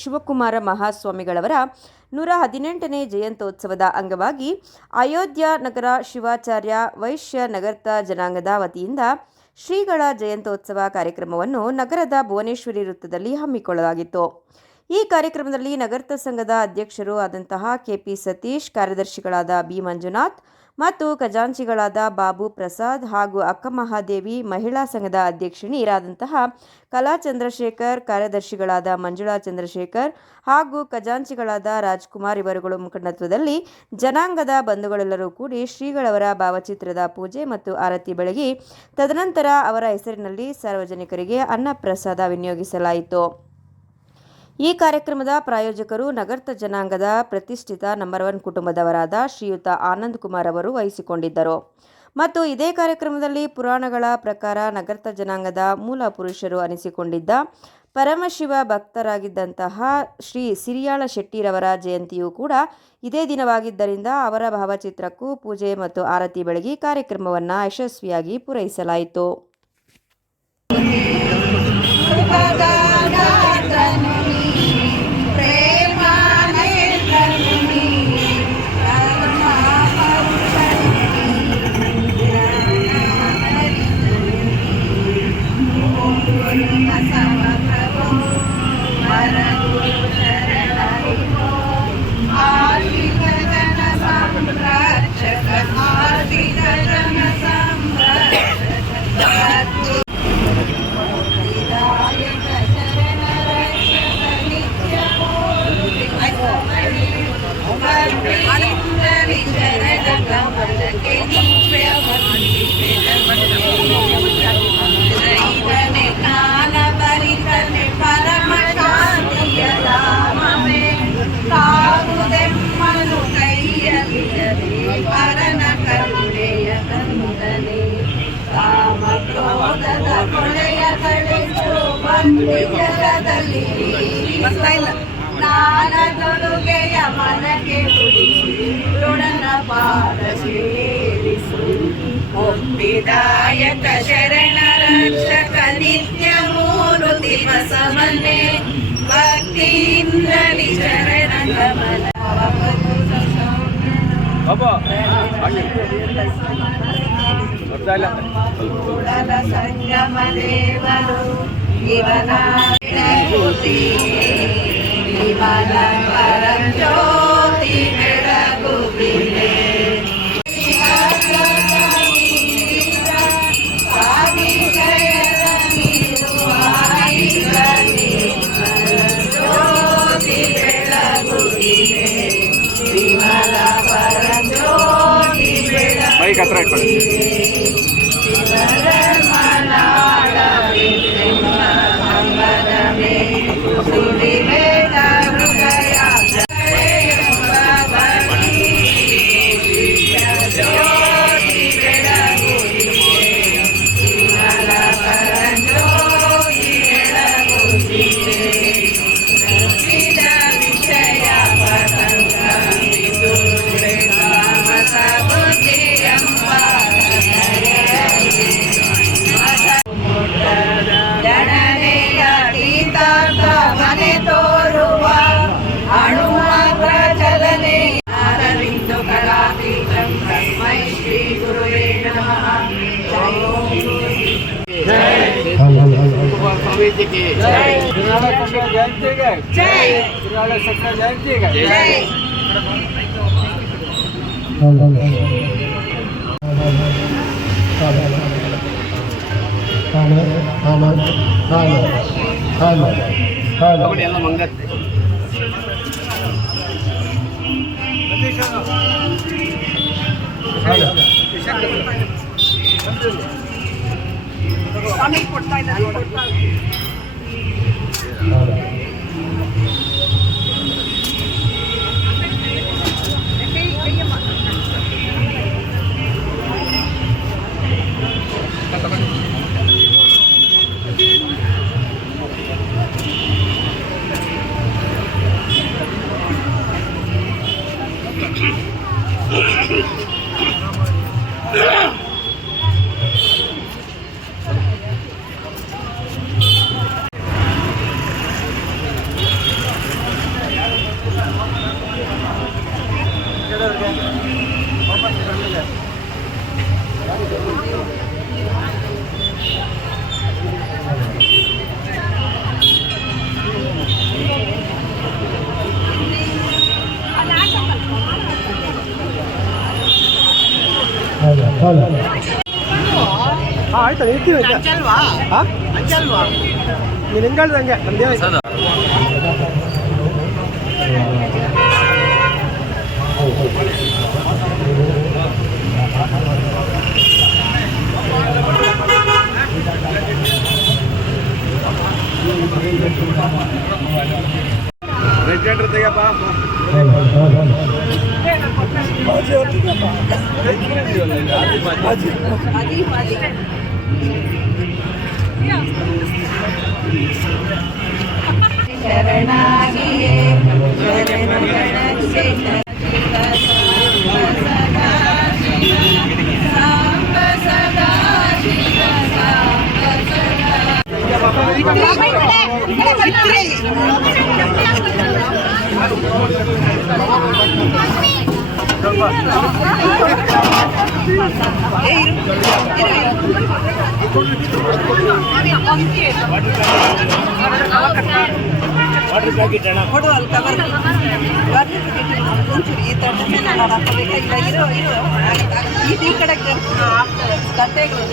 ಶಿವಕುಮಾರ ಮಹಾಸ್ವಾಮಿಗಳವರ 118ನೇ ಜಯಂತ್ಯೋತ್ಸವದ ಅಂಗವಾಗಿ ಅಯೋಧ್ಯ ನಗರ ಶಿವಾಚಾರ್ಯ ವೈಶ್ಯ ನಗರ್ತ ಜನಾಂಗದ ವತಿಯಿಂದ ಶ್ರೀಗಳ ಜಯಂತ್ಯೋತ್ಸವ ಕಾರ್ಯಕ್ರಮವನ್ನು ನಗರದ ಭುವನೇಶ್ವರಿ ವೃತ್ತದಲ್ಲಿ ಹಮ್ಮಿಕೊಳ್ಳಲಾಗಿತ್ತು. ಈ ಕಾರ್ಯಕ್ರಮದಲ್ಲಿ ನಗರ್ತ ಸಂಘದ ಅಧ್ಯಕ್ಷರು ಆದಂತಹ ಕೆಪಿ ಸತೀಶ್, ಕಾರ್ಯದರ್ಶಿಗಳಾದ ಬಿ ಮಂಜುನಾಥ್ ಮತ್ತು ಖಜಾಂಚಿಗಳಾದ ಬಾಬು ಪ್ರಸಾದ್ ಹಾಗೂ ಅಕ್ಕಮಹಾದೇವಿ, ಮಹಿಳಾ ಸಂಘದ ಅಧ್ಯಕ್ಷಿಣಿಯರಾದಂತಹ ಕಲಾ ಚಂದ್ರಶೇಖರ್, ಕಾರ್ಯದರ್ಶಿಗಳಾದ ಮಂಜುಳಾ ಚಂದ್ರಶೇಖರ್ ಹಾಗೂ ಖಜಾಂಚಿಗಳಾದ ರಾಜ್ಕುಮಾರ್ ಇವರುಗಳ ಮುಖಂಡತ್ವದಲ್ಲಿ ಜನಾಂಗದ ಬಂಧುಗಳೆಲ್ಲರೂ ಕೂಡಿ ಶ್ರೀಗಳವರ ಭಾವಚಿತ್ರದ ಪೂಜೆ ಮತ್ತು ಆರತಿ ಬೆಳಗಿ ತದನಂತರ ಅವರ ಹೆಸರಿನಲ್ಲಿ ಸಾರ್ವಜನಿಕರಿಗೆ ಅನ್ನಪ್ರಸಾದ ವಿನಿಯೋಗಿಸಲಾಯಿತು. ಈ ಕಾರ್ಯಕ್ರಮದ ಪ್ರಾಯೋಜಕರು ನಗರ್ತ ಜನಾಂಗದ ಪ್ರತಿಷ್ಠಿತ ನಂಬರ್ 1 ಕುಟುಂಬದವರಾದ ಶ್ರೀಯುತ ಆನಂದ್ ಕುಮಾರ್ ಅವರು ವಹಿಸಿಕೊಂಡಿದ್ದರು. ಮತ್ತು ಇದೇ ಕಾರ್ಯಕ್ರಮದಲ್ಲಿ ಪುರಾಣಗಳ ಪ್ರಕಾರ ನಗರ್ತ ಜನಾಂಗದ ಮೂಲ ಪುರುಷರು ಅನಿಸಿಕೊಂಡಿದ್ದ ಪರಮಶಿವ ಭಕ್ತರಾಗಿದ್ದಂತಹ ಶ್ರೀ ಸಿರಿಯಾಳ ಶೆಟ್ಟಿರವರ ಜಯಂತಿಯೂ ಕೂಡ ಇದೇ ದಿನವಾಗಿದ್ದರಿಂದ ಅವರ ಭಾವಚಿತ್ರಕ್ಕೂ ಪೂಜೆ ಮತ್ತು ಆರತಿ ಬೆಳಗಿ ಕಾರ್ಯಕ್ರಮವನ್ನು ಯಶಸ್ವಿಯಾಗಿ ಪೂರೈಸಲಾಯಿತು. ನಾನದೊಡುಗೆಯ ಮನಕ್ಕೆ ತುಡಿಸಿಡನ ಪಾದ ಸೇರಿಸು ಒಪ್ಪಿದಾಯಕ ಶರಣ ರಕ್ಷಕ ನಿತ್ಯ ಮೂರುತಿ ಬಸವನ್ನೇ ಭಕ್ತಿಯಿಂದಲಿ ಶರಣ ಕಮಲ ಸಂಗಮ ದೇವರು ಇವನ ಇವನ ಪರಂಜ್ಯೋತಿ ಬೆಳಗುತ್ತಿದೆ. ಜ್ಯೋತಿ ಬೆಳಗುತ್ತಿದೆ, ವಿಮಲ ಪರಂಜ್ಯೋತಿ ಬೆಳಗುತ್ತಿದೆ. ಕೊಡ್ತಾ ಇದ್ದಾರೆ. ಆಯ್ತಾ ಇರ್ತೀವಿ ಹಾಂ ನೀನು ಹೆಂಗೆ ಹೇಳ್ದಂಗೆ ನಮ್ದೇ ರೆಜೆಂಡ್ರ್ ತೆಗಪ್ಪ ಶರಣಾಗಿಯೇ ಕೊಡು ಅಲ್ಲಿ ಕವರ್ ಒಂಚೂರು ಈ ತಟ್ಟೆ ಮೇಲೆ ನಾವು ಹಾಕಬೇಕಾಗಿಲ್ಲ ಇರೋ ಈ ಕಡೆಗೆ ತಟ್ಟೆಗಳು